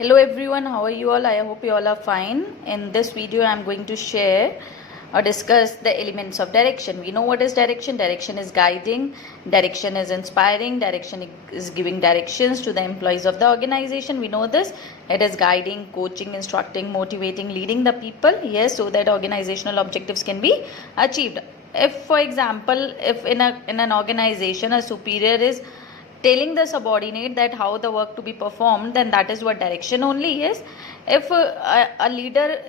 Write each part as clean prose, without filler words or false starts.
Hello everyone, how are you all? I hope you all are fine. In this video I am going to share or discuss the elements of direction. We know what is direction. Direction is guiding, direction is inspiring, direction is giving directions to the employees of the organization. We know this. It is guiding, coaching, instructing, motivating, leading the people, yes, so that organizational objectives can be achieved. If for example, if in an organization a superior is telling the subordinate that how the work to be performed, then that is what direction only is. If a leader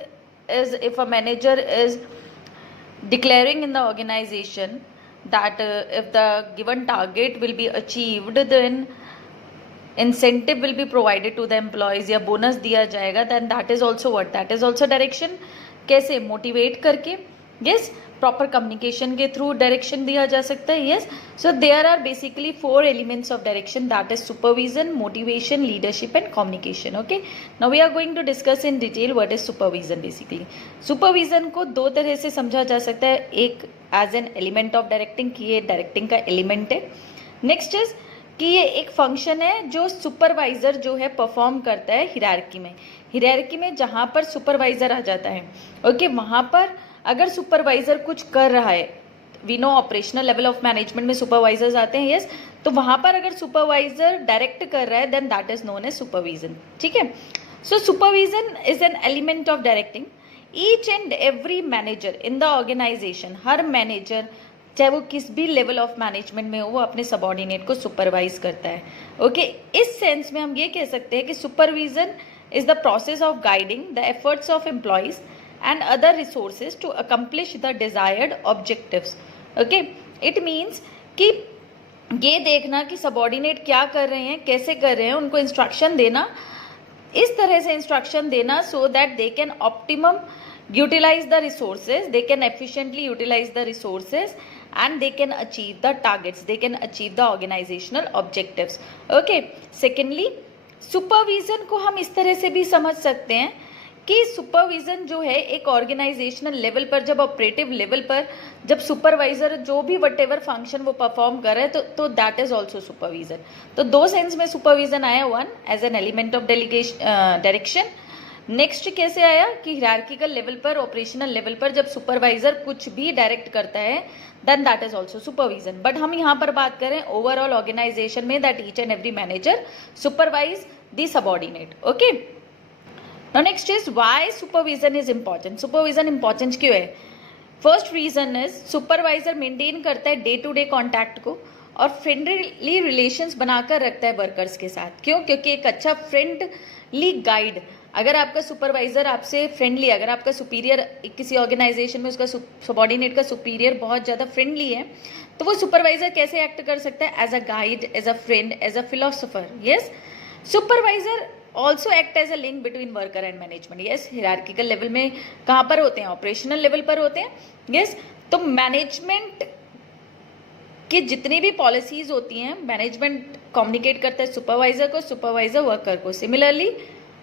is, if a manager is declaring in the organization that if the given target will be achieved, then incentive will be provided to the employees या bonus दिया जाएगा, then that is also what, that is also direction. कैसे motivate करके, yes, proper communication के through direction दिया जा सकता है, yes. So there are basically 4 elements of direction, that is supervision, motivation, leadership and communication. Okay, now we are going to discuss in detail what is supervision. Basically supervision को दो तरह से समझा जा सकता है, एक as an element of directing कि ये directing का element है, next is कि ये एक फंक्शन है जो सुपरवाइजर जो है परफॉर्म करता है हिरार्की में जहाँ पर सुपरवाइजर आ जाता है, ओके, वहाँ पर अगर सुपरवाइजर कुछ कर रहा है, we know operational level of management में सुपरवाइजर्स आते हैं, यस, तो वहाँ पर अगर सुपरवाइजर डायरेक्ट कर रहा है then that is known as supervision. ठीक है, so supervision is an element of directing. Each and every manager in the organisation, हर मैनेजर चाहे वो किस भी लेवल ऑफ मैनेजमेंट में हो, वो अपने सबॉर्डिनेट को सुपरवाइज करता है. ओके, इस सेंस में हम ये कह सकते हैं कि supervision is the process of guiding the efforts of employees and other resources to accomplish the desired objectives. Okay, it means कि ये देखना कि सबॉर्डिनेट क्या कर रहे हैं, कैसे कर रहे हैं, उनको इंस्ट्रक्शन देना, इस तरह से इंस्ट्रक्शन देना so that they can optimum utilize the resources, they can efficiently utilize the resources and they can achieve the targets, they can achieve the organizational objectives. Okay, secondly supervision को हम इस तरह से भी समझ सकते हैं कि सुपरविजन जो है एक ऑर्गेनाइजेशनल लेवल पर, जब ऑपरेटिव लेवल पर जब सुपरवाइजर जो भी वट एवर फंक्शन वो परफॉर्म कर रहा है तो दैट इज ऑल्सो सुपरविजन. तो दो सेंस में सुपरविजन आया, one as an element of direction, next कैसे आया कि हिरार्किकल लेवल पर, ऑपरेशनल लेवल पर जब सुपरवाइजर कुछ भी डायरेक्ट करता है then that is also supervision. But हम यहाँ पर बात करें ओवरऑल ऑर्गेनाइजेशन में that each and every manager supervise the subordinate. Okay, now next is why supervision is important. supervision important क्यों है? First reason is supervisor maintain करता है डे टू डे कॉन्टैक्ट को और फ्रेंडली रिलेशंस बनाकर रखता है वर्कर्स के साथ. क्यों? क्योंकि एक अच्छा फ्रेंडली गाइड, अगर आपका सुपरवाइजर आपसे फ्रेंडली, अगर आपका सुपीरियर किसी ऑर्गेनाइजेशन में उसका सबॉर्डिनेट का सुपीरियर बहुत ज़्यादा फ्रेंडली है, तो वो सुपरवाइजर कैसे एक्ट कर सकता है? As a guide, as a friend, as a philosopher. Yes, supervisor also act as a link between worker and management. Yes, hierarchical level में कहाँ पर होते हैं? ऑपरेशनल लेवल पर होते हैं. यस, तो मैनेजमेंट की जितनी भी पॉलिसीज होती हैं, मैनेजमेंट कम्युनिकेट करता है सुपरवाइजर को, सुपरवाइजर वर्कर को. सिमिलरली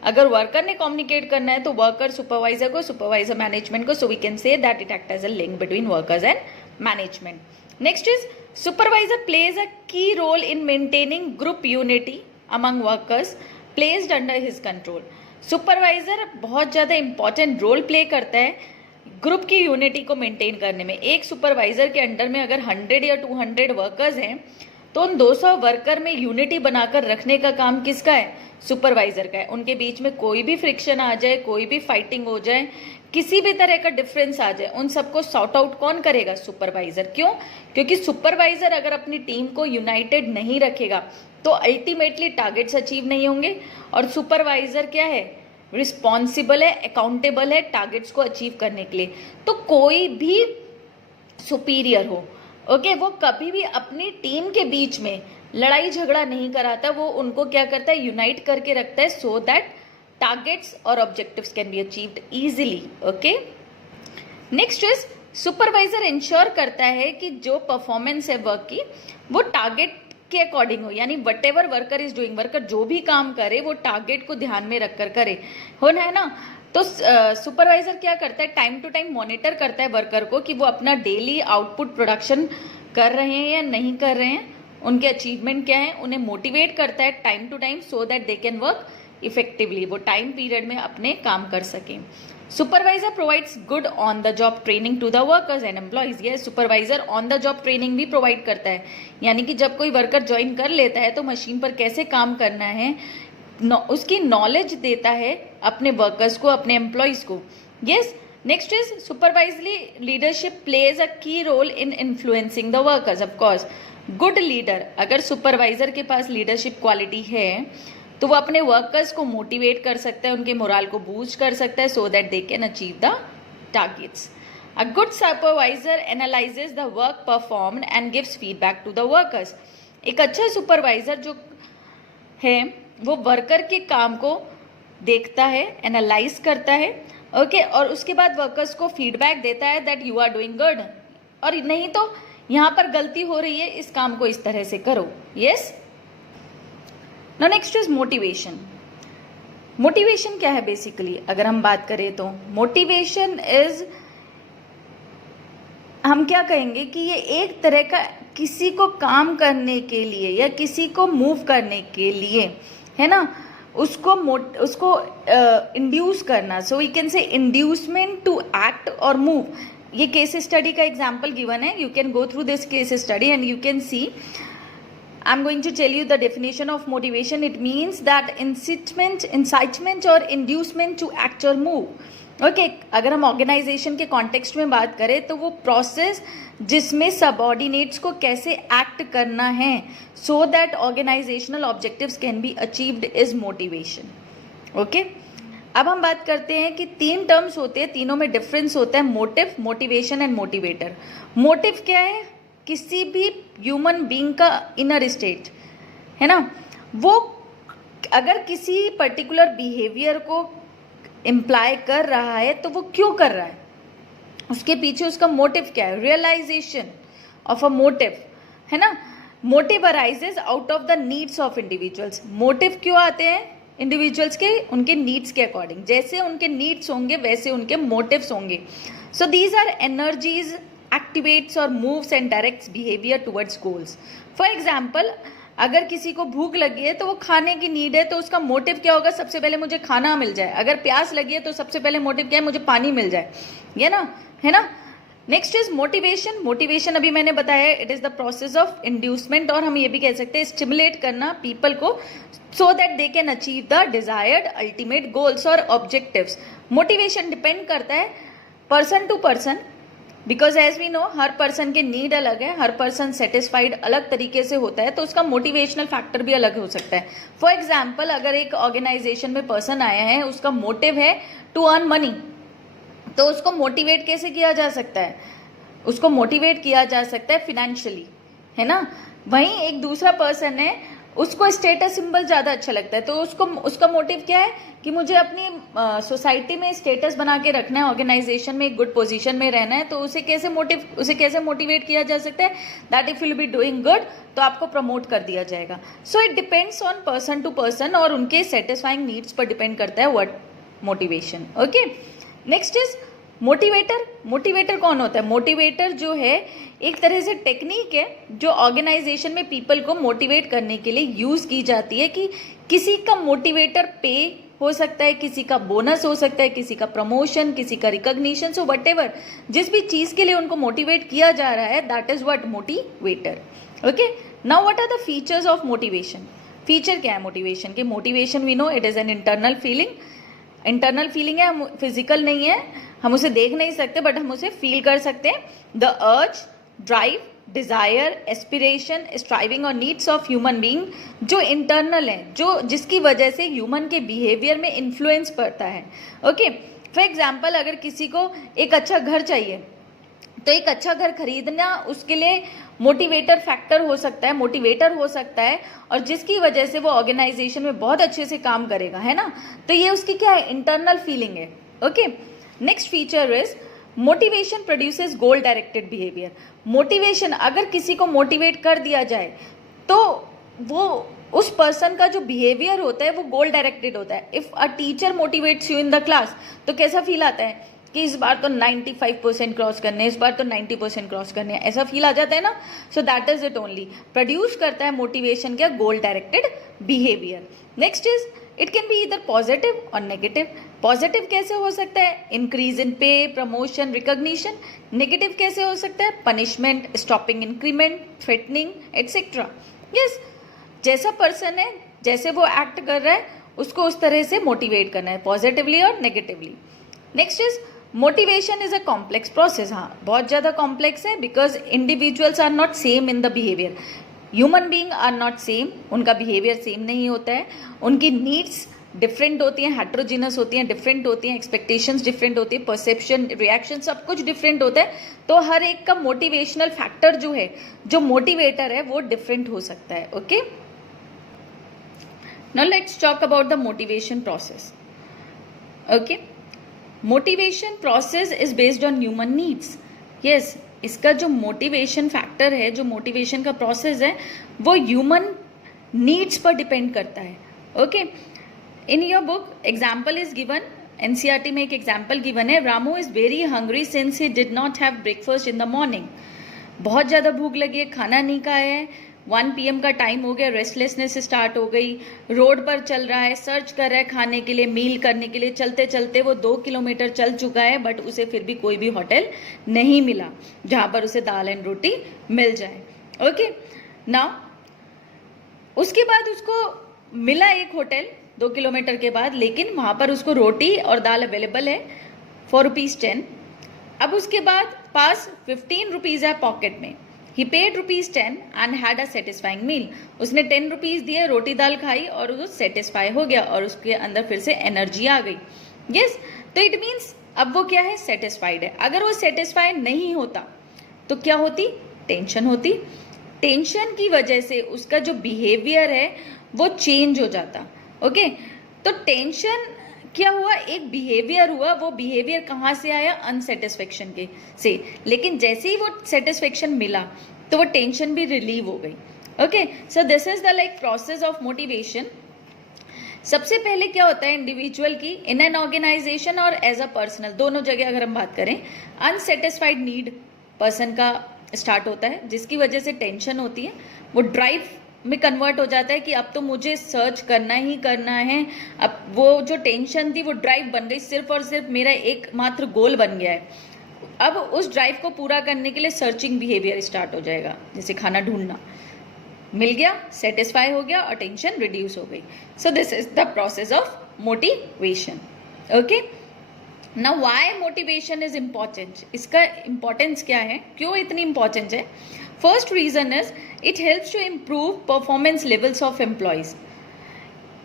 अगर वर्कर ने कम्युनिकेट करना है तो वर्कर सुपरवाइजर को, सुपरवाइजर मैनेजमेंट को. So we can say that it act as a link between workers and management. Next is supervisor plays a key role in maintaining group unity among workers placed under his control. Supervisor बहुत ज़्यादा important role play करता है group की unity को maintain करने में. एक supervisor के अंडर में अगर 100 या 200 वर्कर्स हैं तो उन 200 वर्कर में यूनिटी बनाकर रखने का काम किसका है? सुपरवाइजर का है. उनके बीच में कोई भी फ्रिक्शन आ जाए, कोई भी फाइटिंग हो जाए, किसी भी तरह का डिफरेंस आ जाए, उन सबको सॉर्ट आउट कौन करेगा? सुपरवाइजर. क्यों? क्योंकि सुपरवाइजर अगर अपनी टीम को यूनाइटेड नहीं रखेगा तो अल्टीमेटली टारगेट्स अचीव नहीं होंगे. और सुपरवाइजर क्या है? रिस्पॉन्सिबल है, अकाउंटेबल है टारगेट्स को अचीव करने के लिए. तो कोई भी सुपीरियर हो, ओके, वो कभी भी अपनी टीम के बीच में लड़ाई झगड़ा नहीं कराता. वो उनको क्या करता है? यूनाइट करके रखता है सो दैट टारगेट्स और objectives can be achieved easily. Okay, next is supervisor ensure करता है कि जो परफॉर्मेंस है वर्क की वो टारगेट के अकॉर्डिंग हो. यानी what ever worker is doing, worker जो भी काम करे वो टारगेट को ध्यान में रखकर करे, होना है ना. तो सुपरवाइजर क्या करता है? टाइम टू टाइम मॉनिटर करता है वर्कर को कि वो अपना डेली आउटपुट प्रोडक्शन कर रहे हैं या नहीं कर रहे हैं, उनके अचीवमेंट क्या है, उन्हें मोटिवेट करता है time to time so that they can work effectively, वो टाइम पीरियड में अपने काम कर सकें। Supervisor provides good on the job training to the workers and employees. ये supervisor on the job training भी प्रोवाइड करता है, यानी कि जब कोई वर्कर ज्वाइन कर लेता है तो मशीन पर कैसे काम करना है उसकी नॉलेज देता है अपने वर्कर्स को, अपने एम्प्लॉयज को। Yes, next is supervisory leadership plays a key role in influencing the workers. Of course good leader, अगर सुपरवाइजर के पास लीडरशिप क्वालिटी है तो वो अपने वर्कर्स को मोटिवेट कर सकता है, उनके मोरल को बूस्ट कर सकता है so that they can achieve the targets. A good supervisor analyses the work performed and gives feedback to the workers. एक अच्छा सुपरवाइजर जो है वो वर्कर के काम को देखता है, एनालाइज करता है, ओके, और उसके बाद वर्कर्स को फीडबैक देता है that you are doing good, और नहीं तो यहाँ पर गलती हो रही है, इस काम को इस तरह से करो। Yes, now next is motivation. Motivation क्या है बेसिकली, अगर हम बात करें तो मोटिवेशन इज, हम क्या कहेंगे कि ये एक तरह का किसी को काम करने के लिए या किसी को मूव करने के लिए, है ना, उसको इंड्यूस करना। So we can say inducement to act और मूव। ये केस स्टडी का एग्जाम्पल गिवन है, you can go through this case study and you can see. I'm going to tell you the definition of motivation. It means that incitement or inducement to act or move. Okay, अगर हम organisation के context में बात करें तो वो process जिसमें subordinates को कैसे एक्ट करना है so that organisational objectives can be achieved is motivation. Okay, अब हम बात करते हैं कि 3 टर्म्स होते हैं, तीनों में डिफरेंस होता है, motive, motivation and motivator. Motive क्या है, किसी भी ह्यूमन बीइंग का इनर स्टेट, है ना, वो अगर किसी पर्टिकुलर बिहेवियर को इम्प्लाई कर रहा है तो वो क्यों कर रहा है, उसके पीछे उसका मोटिव क्या है, रियलाइजेशन ऑफ अ मोटिव, है ना। Motive arises out of the needs of individuals. Motive क्यों आते हैं इंडिविजुअल्स के, उनके नीड्स के अकॉर्डिंग, जैसे उनके नीड्स होंगे वैसे उनके मोटिव्स होंगे। So these are energies activates or moves and directs behavior towards goals. For example, अगर किसी को भूख लगी है तो वो खाने की नीड है तो उसका मोटिव क्या होगा, सबसे पहले मुझे खाना मिल जाए। अगर प्यास लगी है तो सबसे पहले मोटिव क्या है, मुझे पानी मिल जाए, ये ना, है ना। Next is motivation. मोटिवेशन अभी मैंने बताया, it is the process of inducement, और हम ये भी कह सकते हैं स्टिमुलेट करना पीपल को so that they can achieve the desired ultimate goals और ऑब्जेक्टिव्स। मोटिवेशन डिपेंड करता है person to person, because as we know हर पर्सन के नीड अलग है, हर पर्सन सेटिस्फाइड अलग तरीके से होता है, तो उसका मोटिवेशनल फैक्टर भी अलग हो सकता है। फॉर एग्जाम्पल, अगर एक ऑर्गेनाइजेशन में पर्सन आया है, उसका मोटिव है टू अर्न मनी, तो उसको मोटिवेट कैसे किया जा सकता है, उसको मोटिवेट किया जा सकता है फिनेंशियली, है ना। वहीं एक दूसरा पर्सन है, उसको स्टेटस सिंबल ज़्यादा अच्छा लगता है, तो उसका मोटिव क्या है कि मुझे अपनी सोसाइटी में स्टेटस बना के रखना है, ऑर्गेनाइजेशन में एक गुड पोजीशन में रहना है, तो उसे कैसे मोटिवेट किया जा सकता है, that if you be doing good तो आपको प्रमोट कर दिया जाएगा। So it depends on person to person और उनके सेटिस्फाइंग नीड्स पर डिपेंड करता है what motivation. Okay, next is motivator. Motivator कौन होता है, मोटिवेटर जो है एक तरह से टेक्निक है जो ऑर्गेनाइजेशन में पीपल को मोटिवेट करने के लिए यूज की जाती है, कि किसी का मोटिवेटर पे हो सकता है, किसी का बोनस हो सकता है, किसी का प्रमोशन, किसी का रिकॉग्निशन, सो व्हाटएवर जिस भी चीज के लिए उनको मोटिवेट किया जा रहा है, that is what motivator. Okay, now what are the features of motivation. Feature क्या है मोटिवेशन के, motivation we know it is an internal feeling, internal feeling है, हम फिजिकल नहीं है, हम उसे देख नहीं सकते बट हम उसे फील कर सकते हैं। The urge, drive, desire, aspiration, striving और नीड्स ऑफ ह्यूमन बीइंग जो इंटरनल है, जो जिसकी वजह से ह्यूमन के बिहेवियर में इन्फ्लुएंस पड़ता है। ओके, फॉर एग्जाम्पल, अगर किसी को एक अच्छा घर चाहिए तो एक अच्छा घर खरीदना उसके लिए मोटिवेटर फैक्टर हो सकता है, मोटिवेटर हो सकता है, और जिसकी वजह से वो ऑर्गेनाइजेशन में बहुत अच्छे से काम करेगा, है ना। तो ये उसकी क्या है, इंटरनल फीलिंग है। Okay, next feature is motivation produces goal directed behaviour. Motivation, अगर किसी को मोटिवेट कर दिया जाए तो वो उस पर्सन का जो बिहेवियर होता है वो गोल डायरेक्टेड होता है। If a teacher motivates you in the class तो कैसा फील आता है कि इस बार तो 95% क्रॉस करने, इस बार तो 90% क्रॉस करने, ऐसा फील आ जाता है ना। सो that is it only, produce करता है मोटिवेशन क्या, गोल directed behaviour. Next is it can be इधर पॉजिटिव और नेगेटिव. पॉजिटिव कैसे हो सकता है? इंक्रीज इन पे, प्रमोशन, रिकॉग्निशन. नेगेटिव कैसे हो सकता है? Punishment, stopping increment, threatening etcetera. Yes, जैसा पर्सन है, जैसे वो एक्ट कर रहा है, उसको उस तरह से मोटिवेट करना है, पॉजिटिवली और negatively. Next is motivation is a complex process. हाँ, बहुत ज़्यादा कॉम्प्लेक्स है because individuals are not same in the behaviour. Human being are not same, उनका बिहेवियर सेम नहीं होता है, उनकी नीड्स डिफरेंट होती हैं, हेट्रोजीनस होती हैं, डिफरेंट होती हैं, एक्सपेक्टेशंस डिफरेंट होती है, परसेप्शन, रिएक्शन सब कुछ डिफरेंट होता है. तो हर एक का मोटिवेशनल फैक्टर जो है, जो मोटिवेटर है, वो डिफरेंट हो सकता है. Okay, now let's talk about the motivation process. Okay, motivation process is based on human needs. Yes, इसका जो मोटिवेशन फैक्टर है, जो मोटिवेशन का प्रोसेस है, वो ह्यूमन नीड्स पर डिपेंड करता है. Okay, in your book example is given, NCERT में एक एग्जाम्पल गिवन है. Ramu is very hungry since he did not have breakfast in the morning. बहुत ज़्यादा भूख लगी है, खाना नहीं खाया है, 1 PM का टाइम हो गया, रेस्टलेसनेस स्टार्ट हो गई, रोड पर चल रहा है, सर्च कर रहा है खाने के लिए, मील करने के लिए. चलते चलते वो 2 किलोमीटर चल चुका है, बट उसे फिर भी कोई भी होटल नहीं मिला जहाँ पर उसे दाल एंड रोटी मिल जाए. ओके, नाउ उसके बाद उसको मिला एक होटल 2 किलोमीटर के बाद, लेकिन वहाँ पर उसको रोटी और दाल अवेलेबल है for ₹10. अब उसके बाद पास 15 रुपीज़ है पॉकेट में. He paid ₹10 and had a satisfying meal. उसने 10 रुपीज़ दिए, रोटी दाल खाई और वो सेटिस्फाई हो गया और उसके अंदर फिर से एनर्जी आ गई. यस, तो इट मीन्स अब वो क्या है? सेटिस्फाइड है. अगर वो सेटिस्फाइड नहीं होता तो क्या होती? टेंशन होती. टेंशन की वजह से उसका जो बिहेवियर है वो चेंज हो जाता. ओके, तो टेंशन क्या हुआ? एक बिहेवियर हुआ. वो बिहेवियर कहाँ से आया? अनसेटिस्फेक्शन के से. लेकिन जैसे ही वो सेटिस्फेक्शन मिला तो वो टेंशन भी रिलीव हो गई. Okay, so this is the like process of motivation. सबसे पहले क्या होता है इंडिविजुअल की, इन एन ऑर्गेनाइजेशन और एज अ पर्सनल, दोनों जगह अगर हम बात करें, अनसेटिस्फाइड नीड पर्सन का स्टार्ट होता है, जिसकी वजह से टेंशन होती है. वो ड्राइव में कन्वर्ट हो जाता है कि अब तो मुझे सर्च करना ही करना है. अब वो जो टेंशन थी वो ड्राइव बन गई, सिर्फ और सिर्फ मेरा एकमात्र गोल बन गया है. अब उस ड्राइव को पूरा करने के लिए सर्चिंग बिहेवियर स्टार्ट हो जाएगा, जैसे खाना ढूंढना. मिल गया, सेटिस्फाई हो गया और टेंशन रिड्यूस हो गई. So this is the process of motivation. Okay, now why motivation is important? इसका इम्पोर्टेंस क्या है, क्यों इतनी इम्पॉर्टेंट है? First reason is it helps to improve performance levels of employees.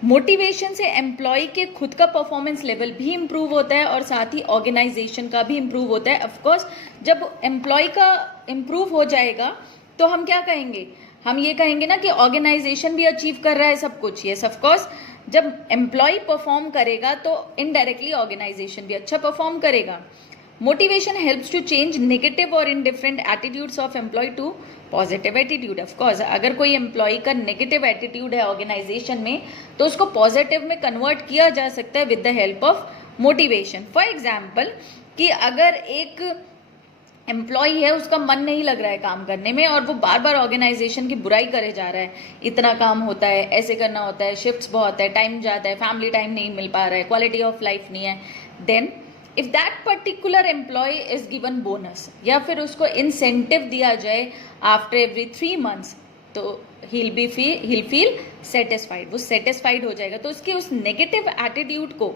Motivation से एम्प्लॉय के खुद का परफॉर्मेंस लेवल भी इम्प्रूव होता है और साथ ही ऑर्गेनाइजेशन का भी इम्प्रूव होता है. ऑफकोर्स जब एम्प्लॉय का इम्प्रूव हो जाएगा तो हम क्या कहेंगे? हम ये कहेंगे ना कि ऑर्गेनाइजेशन भी अचीव कर रहा है सब कुछ. यस, ऑफकोर्स जब एम्प्लॉय परफॉर्म करेगा तो इनडायरेक्टली ऑर्गेनाइजेशन भी अच्छा परफॉर्म करेगा. Motivation helps to change negative और indifferent attitudes of employee to positive attitude. Of course अगर कोई एम्प्लॉय का नेगेटिव एटीट्यूड है ऑर्गेनाइजेशन में तो उसको पॉजिटिव में कन्वर्ट किया जा सकता है with the help of motivation. For example कि अगर एक एम्प्लॉय है, उसका मन नहीं लग रहा है काम करने में और वो बार बार ऑर्गेनाइजेशन की बुराई करे जा रहा है, इतना काम होता है, ऐसे करना होता है, शिफ्ट्स बहुत है, टाइम जाता है, फैमिली टाइम नहीं मिल पा रहा है, क्वालिटी ऑफ लाइफ नहीं है, then if that particular employee is given bonus या फिर उसको इंसेंटिव दिया जाए आफ्टर एवरी 3 months, तो he'll feel सेटिस्फाइड. वो सेटिस्फाइड हो जाएगा. तो उसके उस नेगेटिव एटीट्यूड को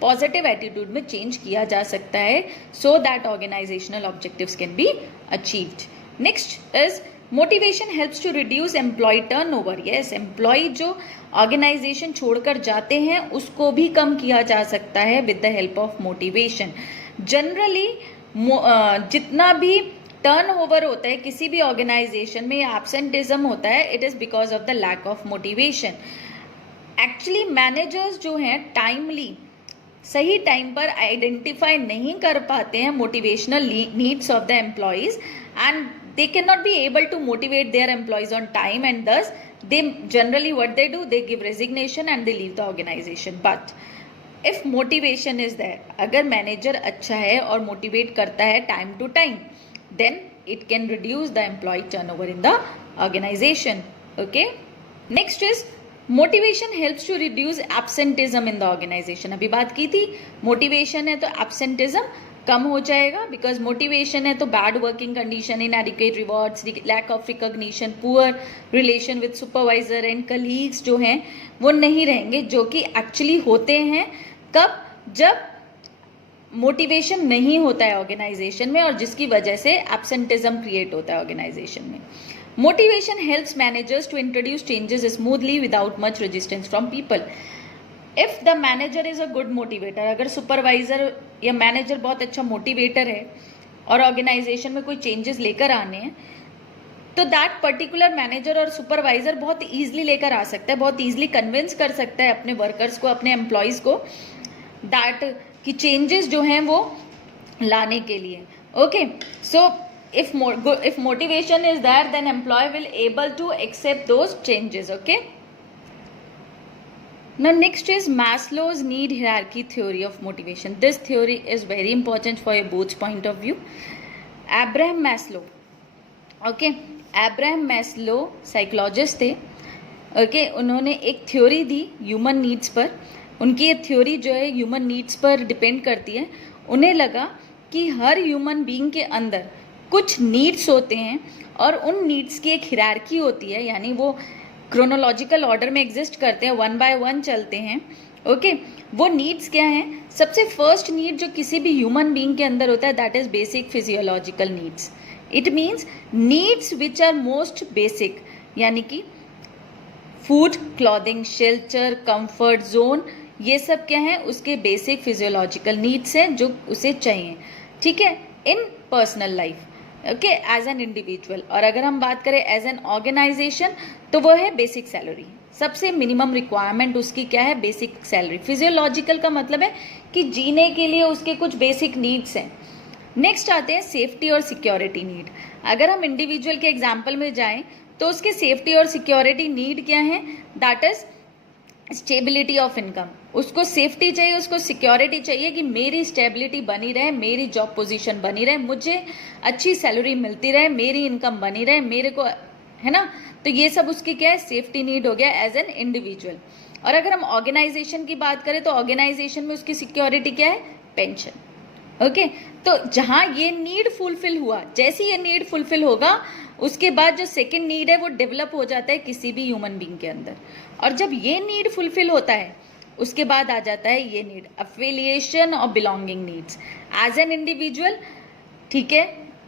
पॉजिटिव एटीट्यूड में चेंज किया जा सकता है so that organisational objectives can be achieved. Next is motivation helps to reduce employee turnover. Yes, employee जो ऑर्गेनाइजेशन छोड़कर जाते हैं उसको भी कम किया जा सकता है with the help of motivation. Generally जितना भी टर्न ओवर होता है किसी भी ऑर्गेनाइजेशन में, एब्सेंटिज्म होता है, it is because of the lack of motivation. Actually managers जो हैं टाइमली, सही टाइम पर आइडेंटिफाई नहीं कर पाते हैं motivational needs of the employees and they cannot be able to motivate their employees on time, and thus they generally what they do, they give resignation and they leave the organization. But if motivation is there, अगर manager अच्छा है और motivate करता है time to time, then it can reduce the employee turnover in the organization. Okay, next is motivation helps to reduce absenteeism in the organization. अभी बात की थी, मोटिवेशन है तो एब्सेंटिज्म कम हो जाएगा, बिकॉज मोटिवेशन है तो bad working condition, inadequate rewards, lack of recognition, poor relation with supervisor and colleagues जो हैं वो नहीं रहेंगे, जो कि एक्चुअली होते हैं कब, जब मोटिवेशन नहीं होता है ऑर्गेनाइजेशन में, और जिसकी वजह से एब्सेंटिज्म क्रिएट होता है ऑर्गेनाइजेशन में। Motivation helps managers to introduce changes smoothly without much resistance from people. If the manager is a good motivator, अगर सुपरवाइजर या मैनेजर बहुत अच्छा मोटिवेटर है और ऑर्गेनाइजेशन में कोई चेंजेस लेकर आने हैं, तो दैट पर्टिकुलर मैनेजर और सुपरवाइजर बहुत ईजिली लेकर आ सकता है, बहुत ईजिली कन्विंस कर सकता है अपने वर्कर्स को, अपने एम्प्लॉयज को, दैट कि चेंजेस जो हैं वो लाने के लिए। Okay, so if motivation is there, then employee will able to accept those changes. Okay, now next is Maslow's need hierarchy theory of motivation. This theory is very important for your both point of view. Abraham Maslow, okay, Abraham Maslow psychologist थे, okay, उन्होंने एक theory दी human needs पर। उनकी ये theory जो है human needs पर depend करती है। उन्हें लगा कि हर ह्यूमन बीइंग के अंदर कुछ नीड्स होते हैं और उन नीड्स की एक हिरार्की होती है, यानी वो क्रोनोलॉजिकल ऑर्डर में एग्जिस्ट करते हैं, वन बाय वन चलते हैं। ओके, वो नीड्स क्या हैं? सबसे फर्स्ट नीड जो किसी भी ह्यूमन बीइंग के अंदर होता है, that is basic physiological needs. It means needs which are most basic, यानी कि food, clothing, shelter, comfort zone, ये सब क्या है? उसके बेसिक फिजियोलॉजिकल नीड्स हैं जो उसे चाहिए, ठीक है, in personal life, okay, as an individual. और अगर हम बात करें एज एन ऑर्गेनाइजेशन, तो वो है बेसिक सैलरी। सबसे मिनिमम रिक्वायरमेंट उसकी क्या है? Basic salary. फिजियोलॉजिकल का मतलब है कि जीने के लिए उसके कुछ बेसिक नीड्स हैं। नेक्स्ट आते हैं सेफ्टी और सिक्योरिटी नीड। अगर हम इंडिविजुअल के एग्जाम्पल में जाएं तो उसके सेफ्टी और सिक्योरिटी नीड क्या है? That is stability of income. उसको सेफ्टी चाहिए, उसको सिक्योरिटी चाहिए कि मेरी स्टेबिलिटी बनी रहे, मेरी जॉब पोजीशन बनी रहे, मुझे अच्छी सैलरी मिलती रहे, मेरी इनकम बनी रहे, मेरे को, है ना। तो ये सब उसकी क्या है? सेफ्टी नीड हो गया एज एन इंडिविजुअल। और अगर हम ऑर्गेनाइजेशन की बात करें तो ऑर्गेनाइजेशन में उसकी सिक्योरिटी क्या है? पेंशन। ओके, तो जहां ये नीड फुलफिल हुआ, जैसे ये नीड फुलफिल होगा, उसके बाद जो सेकंड नीड है वो डेवलप हो जाता है किसी भी ह्यूमन बीइंग के अंदर। और जब ये नीड फुलफिल होता है, उसके बाद आ जाता है ये नीड, अफिलिएशन और belonging needs as an individual, ठीक है,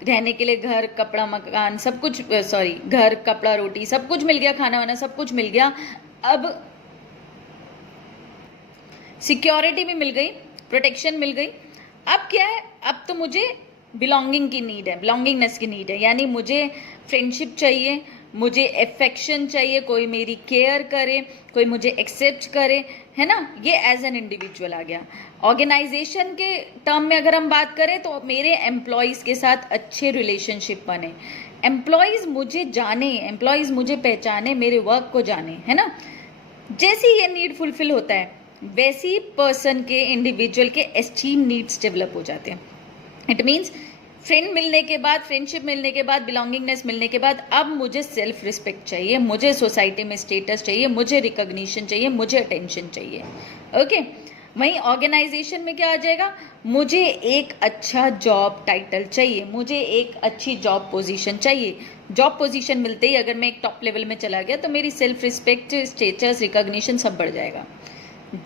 रहने के लिए घर, कपड़ा, मकान, सब कुछ, सॉरी, घर, कपड़ा, रोटी, सब कुछ मिल गया, खाना वाना सब कुछ मिल गया। अब सिक्योरिटी भी मिल गई, प्रोटेक्शन मिल गई। अब क्या है? अब तो मुझे बिलोंगिंग की नीड है, बिलोंगिंगनेस की नीड है, यानी मुझे फ्रेंडशिप चाहिए, मुझे एफेक्शन चाहिए, कोई मेरी केयर करे, कोई मुझे एक्सेप्ट करे, है ना। ये एज एन इंडिविजुअल आ गया। ऑर्गेनाइजेशन के टर्म में अगर हम बात करें तो मेरे एम्प्लॉयज़ के साथ अच्छे रिलेशनशिप बने, एम्प्लॉयज़ मुझे जाने, एम्प्लॉयज़ मुझे पहचाने, मेरे वर्क को जाने, है ना। जैसे ये नीड फुलफिल होता है, वैसी पर्सन के, इंडिविजुअल के एस्टीम नीड्स डेवलप हो जाते हैं। इट मीन्स फ्रेंड मिलने के बाद, फ्रेंडशिप मिलने के बाद, बिलोंगिंगनेस मिलने के बाद, अब मुझे सेल्फ रिस्पेक्ट चाहिए, मुझे सोसाइटी में स्टेटस चाहिए, मुझे रिकॉग्निशन चाहिए, मुझे अटेंशन चाहिए। ओके, वहीं ऑर्गेनाइजेशन में क्या आ जाएगा? मुझे एक अच्छा जॉब टाइटल चाहिए, मुझे एक अच्छी जॉब पोजीशन चाहिए। जॉब पोजीशन मिलते ही अगर मैं एक टॉप लेवल में चला गया तो मेरी सेल्फ रिस्पेक्ट, स्टेटस, रिकॉग्निशन सब बढ़ जाएगा।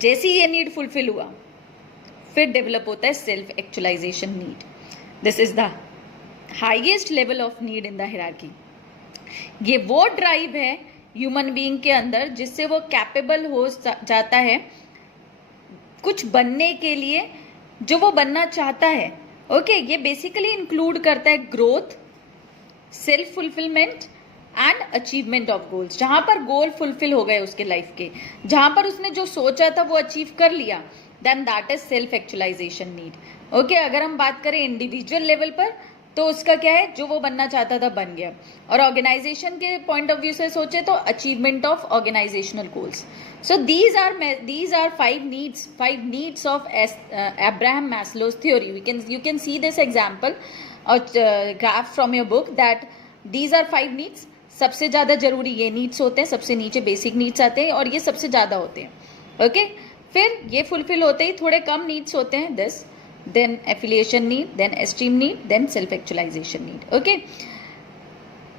जैसे ये नीड फुलफिल हुआ, फिर डेवलप होता है self actualization need. This is the highest level of need in the hierarchy. ये वो ड्राइव है ह्यूमन बीइंग के अंदर जिससे वो कैपेबल हो जाता है कुछ बनने के लिए जो वो बनना चाहता है। ओके, ये बेसिकली इंक्लूड करता है growth, self fulfilment and achievement of goals. जहां पर गोल फुलफिल हो गए उसके लाइफ के, जहां पर उसने जो सोचा था वो अचीव कर लिया, then that is self actualization need. Okay, अगर हम बात करें इंडिविजुअल लेवल पर तो उसका क्या है? जो वो बनना चाहता था बन गया। और ऑर्गेनाइजेशन के पॉइंट ऑफ व्यू से सोचे तो achievement of organizational goals. So these are five needs of Abraham Maslow's theory. You can see this example or graph from your book that these are 5 needs. सबसे ज़्यादा जरूरी ये needs होते हैं, सबसे नीचे बेसिक नीड्स आते हैं और ये सबसे ज़्यादा होते हैं। ओके, फिर ये फुलफिल होते ही थोड़े कम नीड्स होते हैं, this, then affiliation need, then esteem need, then self actualization need. Okay,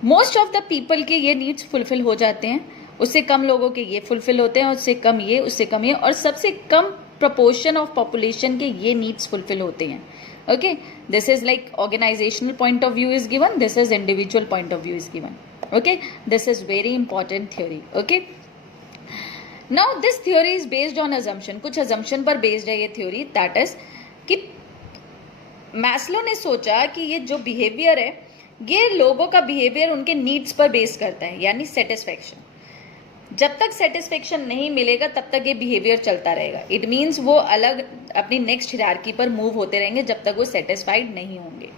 most of the people के ये नीड्स फुलफिल हो जाते हैं, उससे कम लोगों के ये फुलफिल होते हैं, उससे कम ये, उससे कम ये, और सबसे कम प्रपोर्शन ऑफ पॉपुलेशन के ये नीड्स फुलफिल होते हैं। Okay, this is like organizational point of view is given, this is individual point of view is given. Okay, this is very important theory. Okay, now this theory is based on assumption, कुछ assumption पर based है ये थ्योरी, that is कि Maslow ने सोचा कि ये जो बिहेवियर है ये लोगों का बिहेवियर उनके नीड्स पर बेस करता है, यानी सेटिस्फेक्शन। जब तक सेटिस्फेक्शन नहीं मिलेगा तब तक ये बिहेवियर चलता रहेगा। इट मीन्स वो अलग अपनी नेक्स्ट हिरार्की पर मूव होते रहेंगे जब तक वो सेटिस्फाइड नहीं होंगे।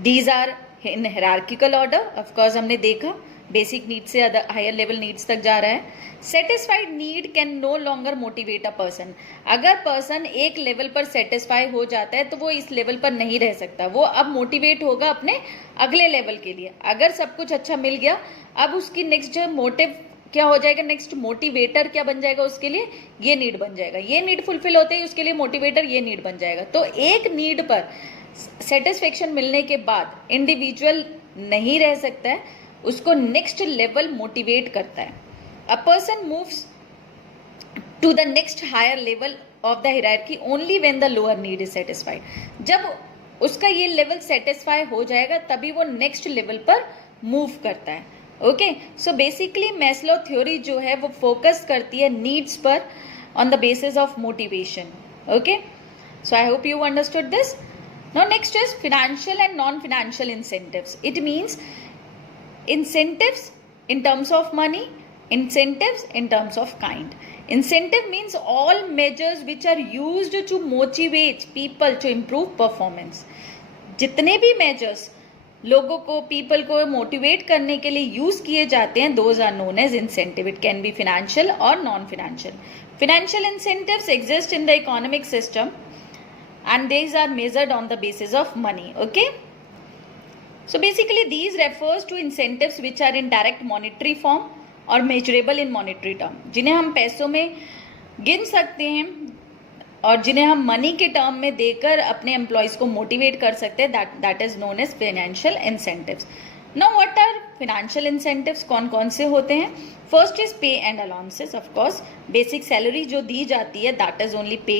These are in hierarchical order, of course हमने देखा बेसिक नीड से हायर लेवल नीड्स तक जा रहा है। Satisfied need can no longer motivate a person, अगर पर्सन एक लेवल पर सेटिस्फाई हो जाता है तो वो इस लेवल पर नहीं रह सकता, वो अब मोटिवेट होगा अपने अगले लेवल के लिए। अगर सब कुछ अच्छा मिल गया, अब उसकी नेक्स्ट मोटिव क्या हो जाएगा, नेक्स्ट मोटिवेटर क्या बन जाएगा उसके लिए, ये नीड बन जाएगा। ये नीड फुलफिल होते ही उसके लिए मोटिवेटर ये नीड बन जाएगा। तो एक नीड पर सेटिस्फेक्शन मिलने के बाद इंडिविजुअल नहीं रह सकता है, उसको नेक्स्ट लेवल मोटिवेट करता है। A person moves to the next higher level of the hierarchy only when the lower need is satisfied. जब उसका ये लेवल सेटिस्फाई हो जाएगा तभी वो नेक्स्ट लेवल पर मूव करता है। Okay, so basically Maslow theory जो है वो फोकस करती है नीड्स पर on the basis of motivation. Okay, so I hope you understood this. Now next is financial and non financial incentives. It means incentives in terms of money, incentives in terms of kind. Incentive means all measures which are used to motivate people to improve performance. जितने भी measures लोगों को, people को motivate करने के लिए use किए जाते हैं, those are known as incentive. It can be financial or non-financial. Financial incentives exist in the economic system and these are measured on the basis of money. Okay. So basically these refers to incentives which are in direct monetary form or measurable in monetary term, जिन्हें हम पैसों में गिन सकते हैं और जिन्हें हम मनी के टर्म में देकर अपने एम्प्लॉयज को मोटिवेट कर सकते हैं, that is known as financial incentives. Now what are financial incentives, कौन कौन से होते हैं? First is pay and allowances. Of course basic salary जो दी जाती है दैट इज ओनली पे,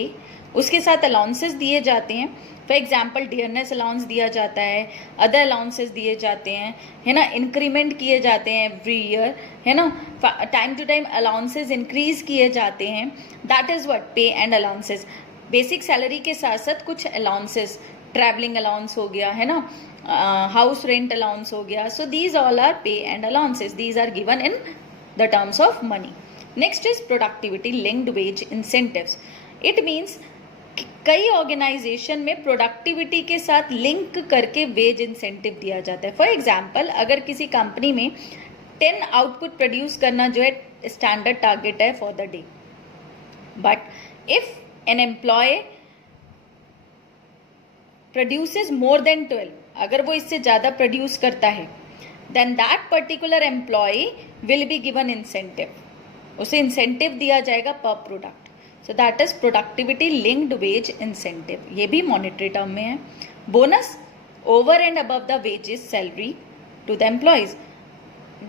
उसके साथ अलाउंसेस दिए जाते हैं। फॉर एग्जाम्पल डियरनेस अलाउंस दिया जाता है, अदर अलाउंसेस दिए जाते हैं, है ना, इंक्रीमेंट किए जाते हैं एवरी ईयर, है ना, time to time allowances increase किए जाते हैं, that is what pay and allowances. Basic salary के साथ साथ कुछ अलाउंसेस, ट्रैवलिंग अलाउंस हो गया, है ना, हाउस रेंट अलाउंस हो गया, so these all are pay and allowances, these are given in the terms of money. Next is productivity linked wage incentives. It means कई ऑर्गेनाइजेशन में प्रोडक्टिविटी के साथ लिंक करके वेज इंसेंटिव दिया जाता है। फॉर एग्जाम्पल अगर किसी कंपनी में 10 आउटपुट प्रोड्यूस करना जो है स्टैंडर्ड टारगेट है for the day, but if an employee produces more than 12, अगर वो इससे ज़्यादा प्रोड्यूस करता है, then that particular employee will be given incentive, उसे इंसेंटिव दिया जाएगा per product. So that is productivity linked wage incentive, ये भी मॉनेटरी टर्म में है। Bonus over and above the wages salary to the employees.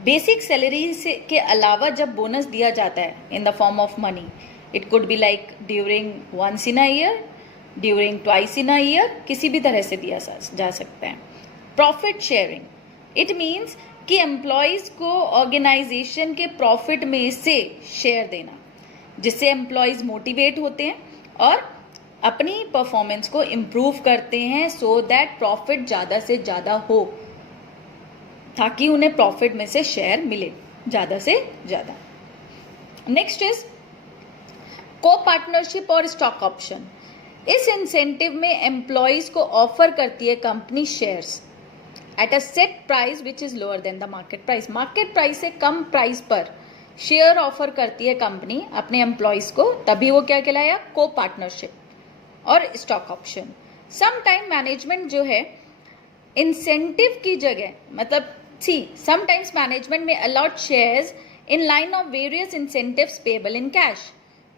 Basic salary से के अलावा जब बोनस दिया जाता है in the form of money, it could be like during once in a year, during twice in a year, किसी भी तरह से दिया जा सकता है। प्रॉफिट शेयरिंग, इट मीन्स कि एम्प्लॉयज को ऑर्गेनाइजेशन के प्रॉफिट में से शेयर देना, जिससे एम्प्लॉयज मोटिवेट होते हैं और अपनी परफॉर्मेंस को इम्प्रूव करते हैं, सो दैट प्रॉफिट ज़्यादा से ज़्यादा हो, ताकि उन्हें प्रॉफिट में से शेयर मिले ज़्यादा से ज़्यादा। नेक्स्ट इज को पार्टनरशिप और स्टॉक ऑप्शन। इस इंसेंटिव में एम्प्लॉयज को ऑफर करती है company shares at a set price which is lower than the market price. Market price से कम प्राइस पर शेयर ऑफर करती है कंपनी अपने एम्प्लॉयज को, तभी वो क्या कहलाया, को पार्टनरशिप और stock option. Some time management जो है इंसेंटिव की जगह, मतलब See, sometimes management may allot shares in line of various incentives payable in cash.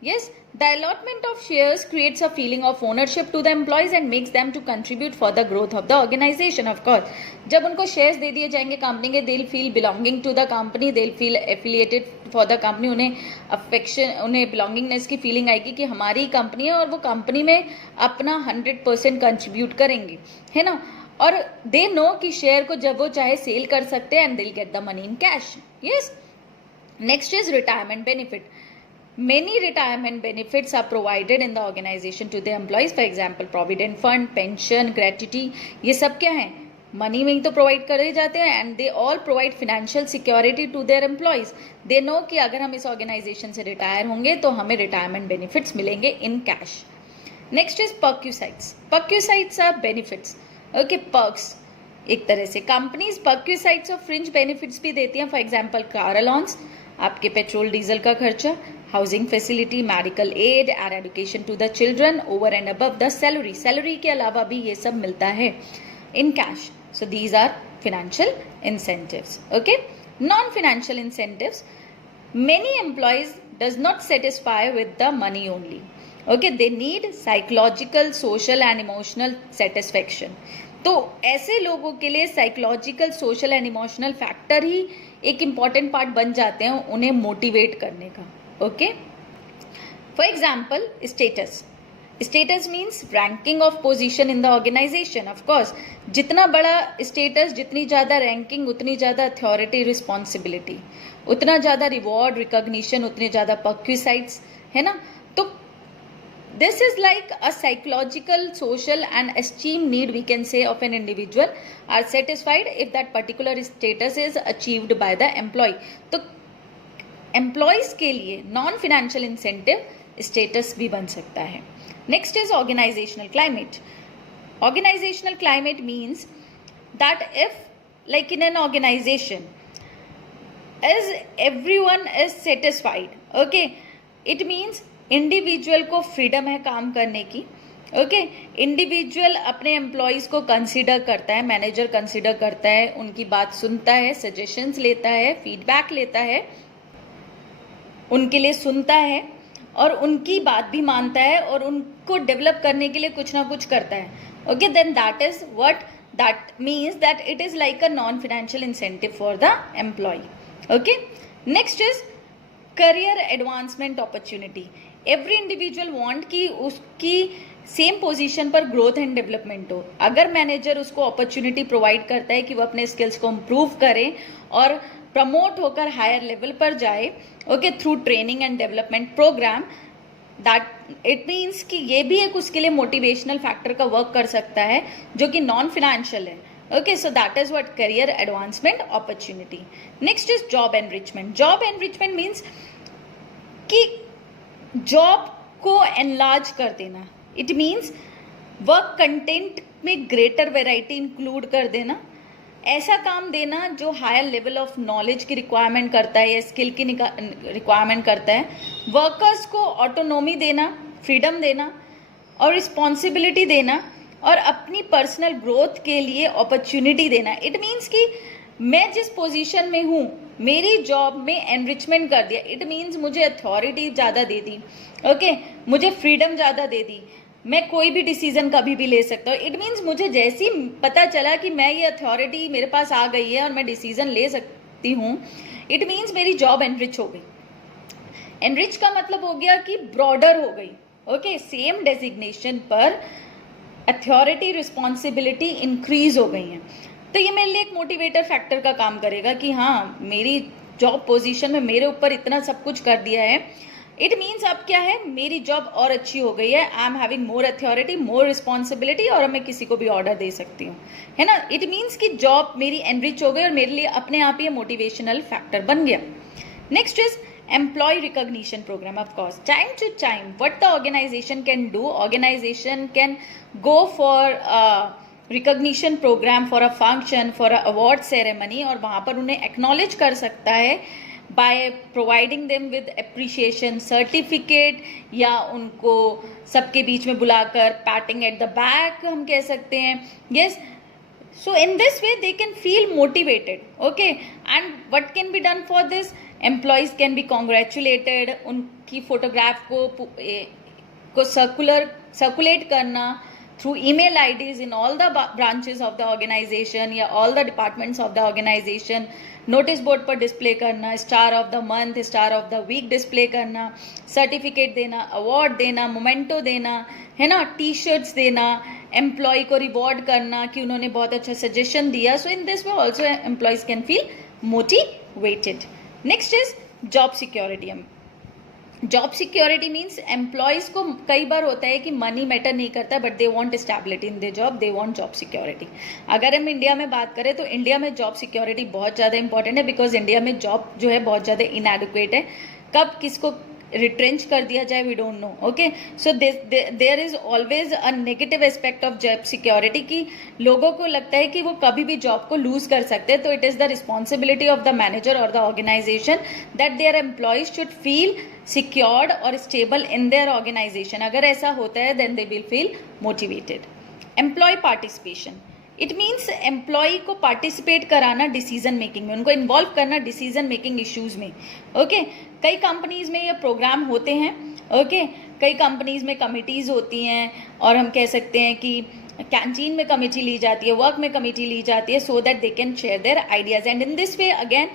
Yes, the allotment of shares creates a feeling of ownership to the employees and makes them to contribute for the growth of the organization. Of course, जब उनको shares दे दिए जाएंगे company के, they'll feel belonging to the company, they'll feel affiliated for the company, उन्हें affection, उन्हें belongingness की feeling आएगी कि हमारी कंपनी है और वो कंपनी में अपना 100% कंट्रीब्यूट करेंगे, है ना. और दे नो कि शेयर को जब वो चाहे सेल कर सकते हैं and they'll get the money in cash. Yes. Next is retirement benefit. Many retirement benefits are provided in the organization to the employees. For example provident fund, pension, gratuity, ये सब क्या है, मनी में ही तो provide करे जाते हैं. And they all provide financial security to their employees. They know कि अगर हम इस ऑर्गेनाइजेशन से रिटायर होंगे तो हमें रिटायरमेंट बेनिफिट्स मिलेंगे in cash. Next is perquisites. Perquisites are benefits. Okay, perks एक तरह से कंपनीज पर्क्यूसाइट्स और फ्रिंज बेनिफिट्स भी देती हैं. फॉर एग्जांपल कार अलाउंस, आपके पेट्रोल डीजल का खर्चा, housing facility, medical aid and education to the children over and above the salary. Salary के अलावा भी ये सब मिलता है in cash. So these are financial incentives. Okay, non-financial incentives, many employees does not satisfy with the money only. Okay, they need psychological, social and emotional satisfaction. तो ऐसे लोगों के लिए psychological, social and emotional factor ही एक important part बन जाते हैं उन्हें मोटिवेट करने का. Okay, for example status. Status means ranking of position in the organization. Of course, जितना बड़ा स्टेटस, जितनी ज़्यादा रैंकिंग, उतनी ज़्यादा अथॉरिटी, रिस्पॉन्सिबिलिटी, उतना ज़्यादा रिवॉर्ड, रिकॉग्निशन, उतने ज़्यादा पर्क्यूसाइट्स, है ना. तो this is like a psychological, social and esteem need, we can say, of an individual are satisfied if that particular status is achieved by the employee. तो employees के लिए non financial incentive status भी बन सकता है. Next is organizational climate. Organizational climate means that if, like in an organization, as everyone is satisfied, okay, it means individual को freedom है काम करने की. ओके, इंडिविजुअल अपने एम्प्लॉयज़ को कंसीडर करता है, मैनेजर कंसीडर करता है, उनकी बात सुनता है, सजेशंस लेता है, फीडबैक लेता है, उनके लिए सुनता है और उनकी बात भी मानता है और उनको डेवलप करने के लिए कुछ ना कुछ करता है. Okay, then that is what that means that it is like a non financial incentive for the employee. Okay, next is career advancement opportunity. Every individual want कि उसकी सेम पोजीशन पर ग्रोथ एंड डेवलपमेंट हो. अगर manager उसको opportunity provide करता है कि वो अपने स्किल्स को इम्प्रूव करे और प्रमोट होकर हायर लेवल पर जाए, okay, through training and development programme, that it means कि ये भी एक उसके लिए मोटिवेशनल फैक्टर का वर्क कर सकता है जो कि नॉन फिनेंशियल है. Okay, so that is what career advancement opportunity. Next is job enrichment. Job enrichment means कि जॉब को एनलार्ज कर देना. इट मीन्स वर्क कंटेंट में ग्रेटर वेराइटी इंक्लूड कर देना, ऐसा काम देना जो हायर लेवल ऑफ नॉलेज की रिक्वायरमेंट करता है या स्किल की रिक्वायरमेंट करता है. वर्कर्स को ऑटोनोमी देना, फ्रीडम देना और रिस्पॉन्सिबिलिटी देना और अपनी पर्सनल ग्रोथ के लिए अपॉर्चुनिटी देना. इट मीन्स कि मैं जिस पोजीशन में हूँ, मेरी जॉब में एनरिचमेंट कर दिया. इट मीन्स मुझे अथॉरिटी ज़्यादा दे दी, ओके, मुझे फ्रीडम ज़्यादा दे दी, मैं कोई भी डिसीजन कभी भी ले सकता हूँ. इट मीन्स मुझे जैसी पता चला कि मैं ये अथॉरिटी मेरे पास आ गई है और मैं डिसीजन ले सकती हूँ, इट मीन्स मेरी जॉब एनरिच हो गई. एनरिच का मतलब हो गया कि ब्रॉडर हो गई. ओके, सेम डेजिग्नेशन पर अथॉरिटी, रिस्पॉन्सिबिलिटी इंक्रीज हो गई हैं. तो ये मेरे लिए एक मोटिवेटर फैक्टर का काम करेगा कि हाँ, मेरी जॉब पोजीशन में मेरे ऊपर इतना सब कुछ कर दिया है. इट मीन्स अब क्या है, मेरी जॉब और अच्छी हो गई है. I am having more authority, more responsibility और मैं किसी को भी ऑर्डर दे सकती हूँ, है ना. इट मीन्स कि जॉब मेरी एनरिच हो गई और मेरे लिए अपने आप ही मोटिवेशनल फैक्टर बन गया. Next is employee recognition program. Of course, time to time what the organization can do, organization can go for a recognition program, for a function, for a award ceremony और वहाँ पर उन्हें acknowledge कर सकता है by providing them with appreciation certificate या उनको सबके बीच में बुलाकर patting at the back हम कह सकते हैं. Yes, So in this way they can feel motivated. Okay, and what can be done for this? Employees can be congratulated, उनकी photograph को circulate करना through email IDs in all the branches of the organization या all the departments of the organization, notice board पर display करना, star of the month, star of the week display करना, certificate देना, award देना, memento देना, है ना, t-shirts देना, एम्प्लॉय को रिवॉर्ड करना कि उन्होंने बहुत अच्छा सजेशन दिया. So in this way also employees can feel motivated. Next is job security. Job security means employees को कई बार होता है कि मनी मैटर नहीं करता, but they want stability in their job, they want job security. अगर हम इंडिया में बात करें तो इंडिया में जॉब सिक्योरिटी बहुत ज़्यादा इंपॉर्टेंट है, बिकॉज इंडिया में जॉब जो है बहुत ज़्यादा इनएडिक्वेट है. कब किसको रिट्रेंच कर दिया जाए we don't know. Okay, so there is always a negative aspect of job security कि लोगों को लगता है कि वो कभी भी जॉब को लूज कर सकते हैं. तो it is the responsibility of the manager और the organisation that their employees should feel secured और स्टेबल इन देयर ऑर्गेनाइजेशन. अगर ऐसा होता है then they will feel motivated. Employee participation, it means employee को पार्टिसिपेट कराना डिसीजन मेकिंग में, उनको इन्वॉल्व करना डिसीजन मेकिंग इश्यूज में. ओके, कई कंपनीज में ये प्रोग्राम होते हैं. ओके, कई कंपनीज में कमिटीज़ होती हैं, और हम कह सकते हैं कि कैंटीन में कमेटी ली जाती है, वर्क में कमेटी ली जाती है, so that they can share their ideas. And in this way again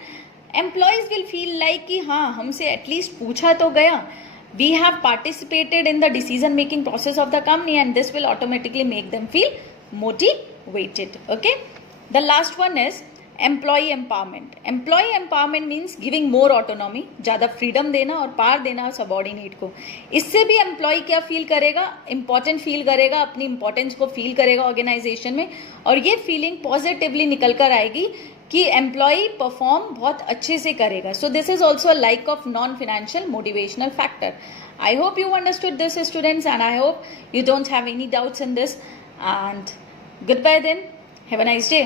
employees will feel like कि हाँ, हमसे एटलीस्ट पूछा तो गया, we have participated in the decision making process of the company, and this will automatically make them feel motivated. Okay, the last one is employee empowerment. Employee empowerment means giving more autonomy, ज़्यादा freedom देना और power देना subordinate को. इससे भी employee क्या feel करेगा, important feel करेगा, अपनी importance को feel करेगा organization में, और ये feeling positively निकल कर आएगी कि एम्प्लॉई परफॉर्म बहुत अच्छे से करेगा. सो this is also like of non financial motivational factor. I hope you understood this students, and I hope you don't have any doubts in this, and goodbye then. Have a nice day.